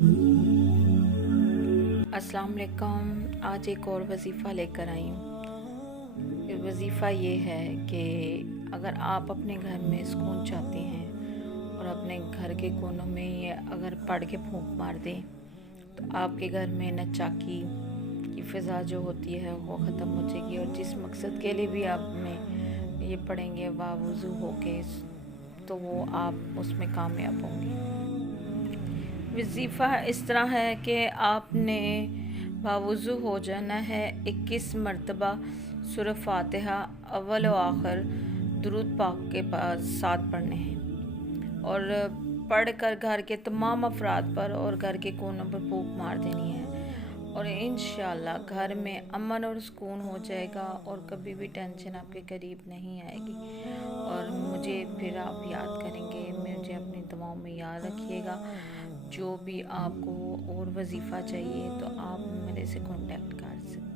अस्सलाम वालेकुम। आज एक और वज़ीफ़ा लेकर आई हूँ। ये वज़ीफ़ा ये है कि अगर आप अपने घर में सुकून चाहती हैं और अपने घर के कोनों में ये अगर पढ़ के फूंक मार दें तो आपके घर में नाचाकी की फ़िज़ा जो होती है वो ख़त्म हो जाएगी, और जिस मकसद के लिए भी आप में ये पढ़ेंगे बावुज़ू होके तो वो आप उसमें कामयाब होंगे। वज़ीफ़ा इस तरह है कि आपने बावुज़ू हो जाना है। 21 मरतबा सूरह फ़ातिहा अव्वल व आखिर दुरूद पाक के पास साथ पढ़ने हैं, और पढ़ कर घर के तमाम अफराद पर और घर के कोनों पर फूंक मार देनी है, और इंशाअल्लाह घर में अमन और सुकून हो जाएगा और कभी भी टेंशन आपके करीब नहीं आएगी। और मुझे फिर आप याद करेंगे, मुझे अपनी दुआओं में याद रखिएगा। जो भी आपको और वज़ीफ़ा चाहिए तो आप मेरे से कांटेक्ट कर सकते हैं।